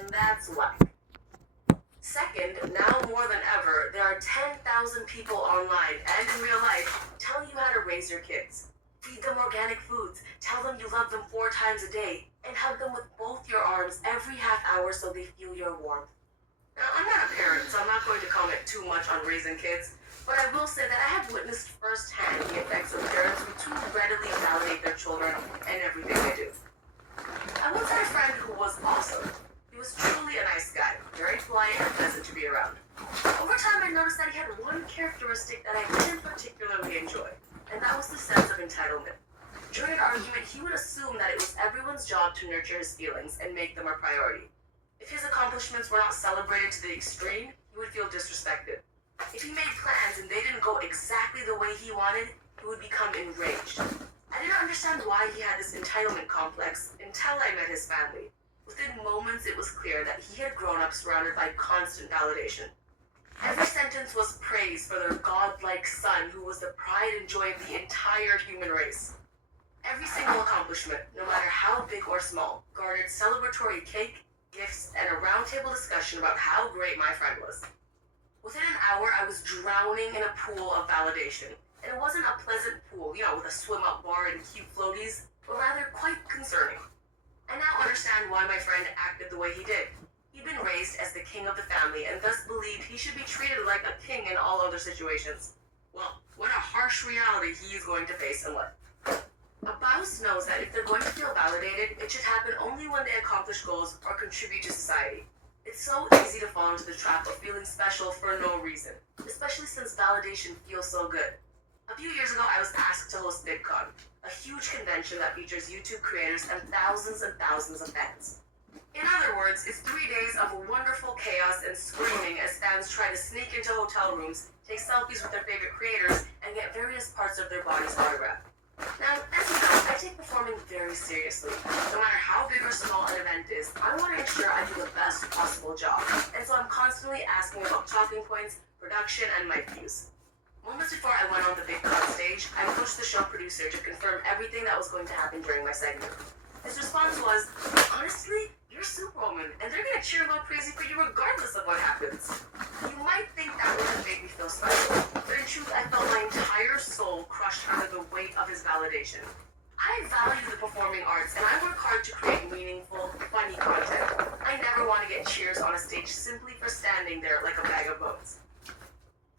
and that's why. Second, now more than ever, there are 10,000 people online and in real life telling you how to raise your kids. Feed them organic foods, tell them you love them 4 times a day, and hug them with both your arms every half hour so they feel your warmth. Now, I'm not a parent, so I'm not going to comment too much on raising kids, but I will say that I have witnessed firsthand the effects of parents who too readily validate their children and everything they do. I once had a friend who was awesome. He was truly a nice guy, very polite and pleasant to be around. Over time, I noticed that he had one characteristic that I didn't particularly enjoy, and that was the sense of entitlement. During an argument, he would assume that it was everyone's job to nurture his feelings and make them a priority. If his accomplishments were not celebrated to the extreme, he would feel disrespected. If he made plans and they didn't go exactly the way he wanted, he would become enraged. I didn't understand why he had this entitlement complex until I met his family. Within moments, it was clear that he had grown up surrounded by constant validation. Every sentence was praise for their godlike son who was the pride and joy of the entire human race. Every single accomplishment, no matter how big or small, garnered celebratory cake, gifts, and a roundtable discussion about how great my friend was. Within an hour, I was drowning in a pool of validation. And it wasn't a pleasant pool, with a swim-up bar and cute floaties, but rather quite concerning. I now understand why my friend acted the way he did. He'd been raised as the king of the family and thus believed he should be treated like a king in all other situations. Well, what a harsh reality he is going to face in life. A Baus knows that if they're going to feel validated, it should happen only when they accomplish goals or contribute to society. It's so easy to fall into the trap of feeling special for no reason, especially since validation feels so good. A few years ago, I was asked to host VidCon, a huge convention that features YouTube creators and thousands of fans. In other words, it's 3 days of wonderful chaos and screaming as fans try to sneak into hotel rooms, take selfies with their favorite creators, and get various parts of their bodies autographed. Now, as you know, I take performing very seriously. No matter how big or small an event is, I want to ensure I do the best possible job. And so I'm constantly asking about talking points, production, and mic views. Moments before I went on the VidCon stage, I approached the show producer to confirm everything that was going to happen during my segment. His response was, honestly, you're Superwoman, and they're going to cheer and go crazy for you regardless of what happens. You might think that wouldn't make me feel special, but in truth, I felt my entire soul crushed under the weight of his validation. I value the performing arts, and I work hard to create meaningful, funny content. I never want to get cheers on a stage simply for standing there like a bag of bones.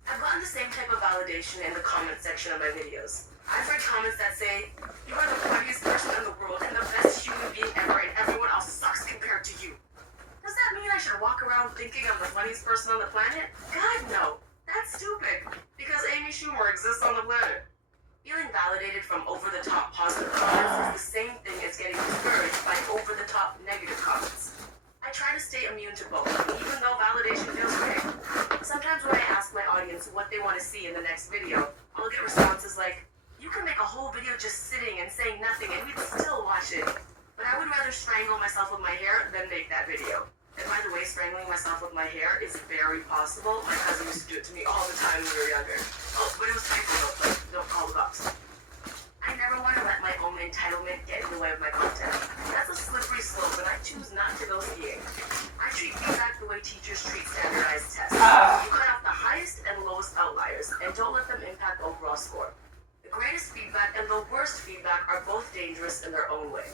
I've gotten the same type of validation in the comment section of my videos. I've read comments that say, you are the funniest person in the world and the best human being ever, and everyone else sucks compared to you. Does that mean I should walk around thinking I'm the funniest person on the planet? God, no. That's stupid. Because Amy Schumer exists on the planet. Feeling validated from over-the-top positive comments is the same thing as getting discouraged by over-the-top negative comments. I try to stay immune to both, even though validation feels great. Sometimes when I ask my audience what they want to see in the next video, I'll get responses like, you can make a whole video just sitting and saying nothing and we'd still watch it. But I would rather strangle myself with my hair than make that video. And by the way, strangling myself with my hair is very possible. My cousin used to do it to me all the time when we were younger. Oh, but it was painful though, like, don't call the cops. I never want to let my own entitlement get in the way of my content. That's a slippery slope, and I choose not to go skiing. I treat feedback the way teachers treat standardized tests. You cut off the highest and lowest outliers, and don't let them impact overall score. The greatest feedback and the worst feedback are both dangerous in their own way.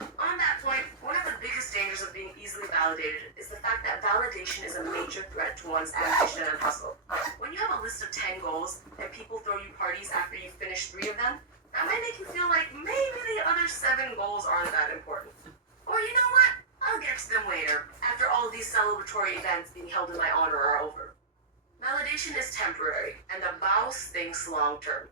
On that point, one of the biggest dangers of being easily validated is the fact that validation is a major threat to one's ambition and hustle. When you have a list of 10 goals and people throw you parties after you finish 3 of them, that might make you feel like maybe the other 7 goals aren't that important. Or you know what? I'll get to them later, after all these celebratory events being held in my honor are over. Validation is temporary, and the Baus thinks long-term.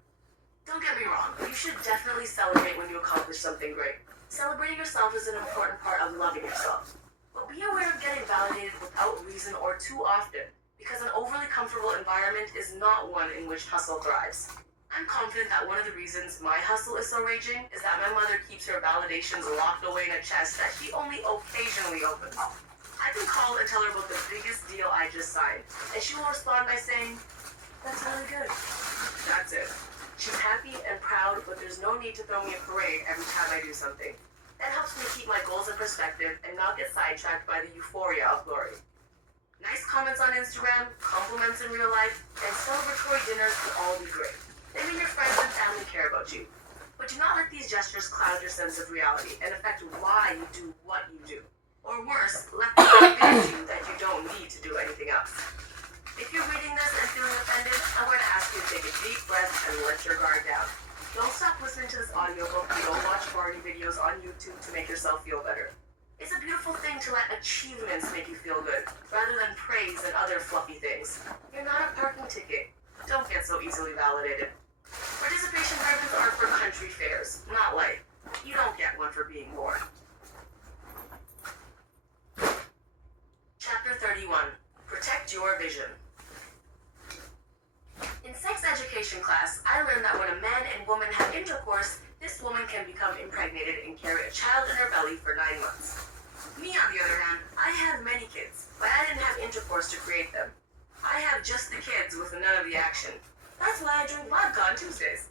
Don't get me wrong, you should definitely celebrate when you accomplish something great. Celebrating yourself is an important part of loving yourself. But be aware of getting validated without reason or too often, because an overly comfortable environment is not one in which hustle thrives. I'm confident that one of the reasons my hustle is so raging is that my mother keeps her validations locked away in a chest that she only occasionally opens. I can call and tell her about the biggest deal I just signed, and she will respond by saying, that's really good. That's it. She's happy and proud, but there's no need to throw me a parade every time I do something. That helps me keep my goals in perspective and not get sidetracked by the euphoria of glory. Nice comments on Instagram, compliments in real life, and celebratory dinners will all be great. They mean your friends and family care about you. But do not let these gestures cloud your sense of reality and affect why you do what you do. Or worse, let them convince you that you don't need to do anything else. If you're reading this and feeling offended, I'm going to ask you to take a deep breath and let your guard down. Don't stop listening to this audiobook and don't watch party videos on YouTube to make yourself feel better. It's a beautiful thing to let achievements make you feel good, rather than praise and other fluffy things. You're not a parking ticket. Don't get so easily validated. Participation ribbons are for country fairs, not life. You don't get one for being born. Chapter 31. Protect your vision. In sex education class, I learned that when a man and woman have intercourse, this woman can become impregnated and carry a child in her belly for 9 months. Me, on the other hand, I have many kids, but I didn't have intercourse to create them. I have just the kids with none of the action. That's why I drink vodka on Tuesdays.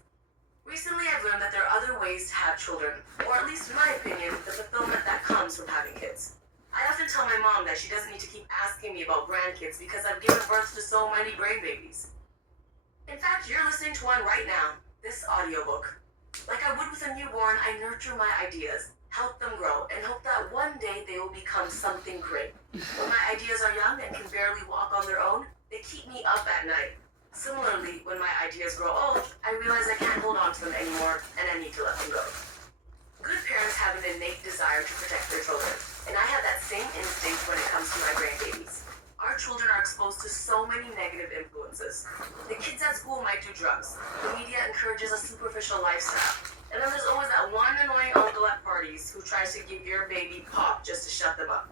Recently, I've learned that there are other ways to have children, or at least in my opinion, the fulfillment that comes from having kids. I often tell my mom that she doesn't need to keep asking me about grandkids because I've given birth to so many brain babies. In fact, you're listening to one right now, this audiobook. Like I would with a newborn, I nurture my ideas, help them grow, and hope that one day they will become something great. When my ideas are young and can barely walk on their own, they keep me up at night. Similarly, when my ideas grow old, I realize I can't hold on to them anymore, and I need to let them go. Good parents have an innate desire to protect their children, and I have that same instinct when it comes to my grandbabies. Our children are exposed to so many negative influences. The kids at school might do drugs. The media encourages a superficial lifestyle. And then there's always that one annoying uncle at parties who tries to give your baby pop just to shut them up.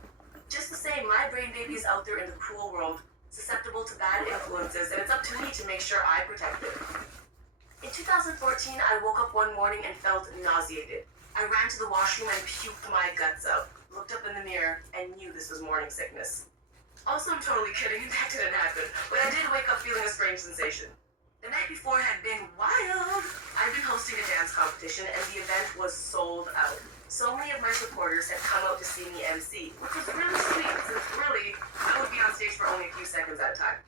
Just the same, my brain baby is out there in the cruel world, susceptible to bad influences, and it's up to me to make sure I protect it. In 2014, I woke up one morning and felt nauseated. I ran to the washroom and puked my guts out, looked up in the mirror, and knew this was morning sickness. Also, I'm totally kidding, and that didn't happen, but I did wake up feeling a strange sensation. The night before had been wild. I'd been hosting a dance competition, and the event was sold out. So many of my supporters had come out to see me MC, which was really sweet, since really, I would be on stage for only a few seconds at a time.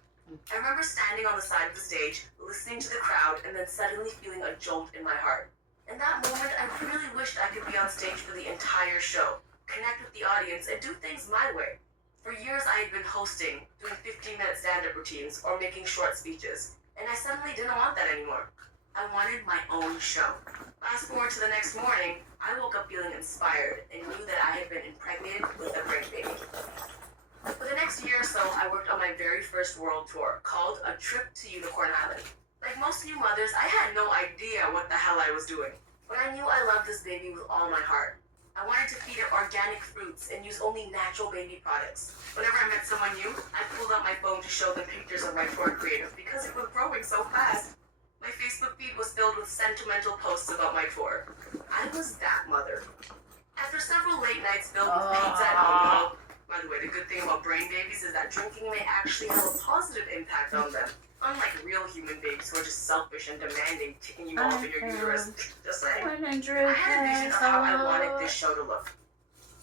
I remember standing on the side of the stage, listening to the crowd, and then suddenly feeling a jolt in my heart. In that moment, I really wished I could be on stage for the entire show, connect with the audience, and do things my way. For years, I had been hosting, doing 15-minute stand-up routines, or making short speeches, and I suddenly didn't want that anymore. I wanted my own show. Fast forward to the next morning, I woke up feeling inspired and knew that I had been impregnated with a brain baby. For the next year or so, I worked on my very first world tour, called A Trip to Unicorn Island. Like most new mothers, I had no idea what the hell I was doing, but I knew I loved this baby with all my heart. I wanted to feed it organic fruits and use only natural baby products. Whenever I met someone new, I pulled out my phone to show them pictures of my tour creative because it was growing so fast. My Facebook feed was filled with sentimental posts about my tour. I was that mother. After several late nights filled with pizza and alcohol, by the way, the good thing about brain babies is that drinking may actually have a positive impact on them. Unlike real human babies who are just selfish and demanding, kicking you off in your uterus. Just saying. I had a vision of how I wanted this show to look.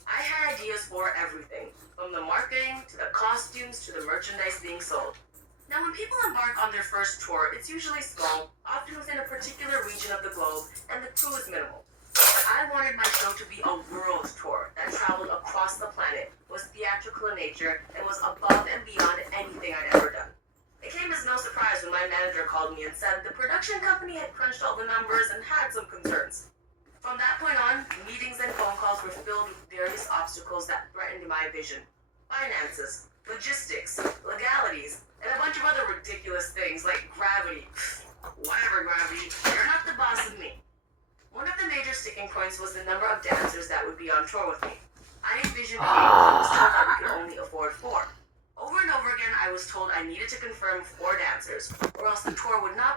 I had ideas for everything, from the marketing, to the costumes, to the merchandise being sold. Now, when people embark on their first tour, it's usually small, often within a particular region of the globe, and the crew is minimal. But I wanted my show to be a world tour that traveled across the planet, was theatrical in nature, and was above and beyond anything I'd ever done. It came as no surprise when my manager called me and said the production company had crunched all the numbers and had some concerns. From that point on, meetings and phone calls were filled with various obstacles that threatened my vision. Finances, logistics, legalities, and a bunch of other ridiculous things like gravity. Whatever, gravity, you're not the boss of me. One of the major sticking points was the number of dancers that would be on tour with me. I envisioned a was told that we could only afford 4. Over and over again, I was told I needed to confirm 4 dancers, or else the tour would not be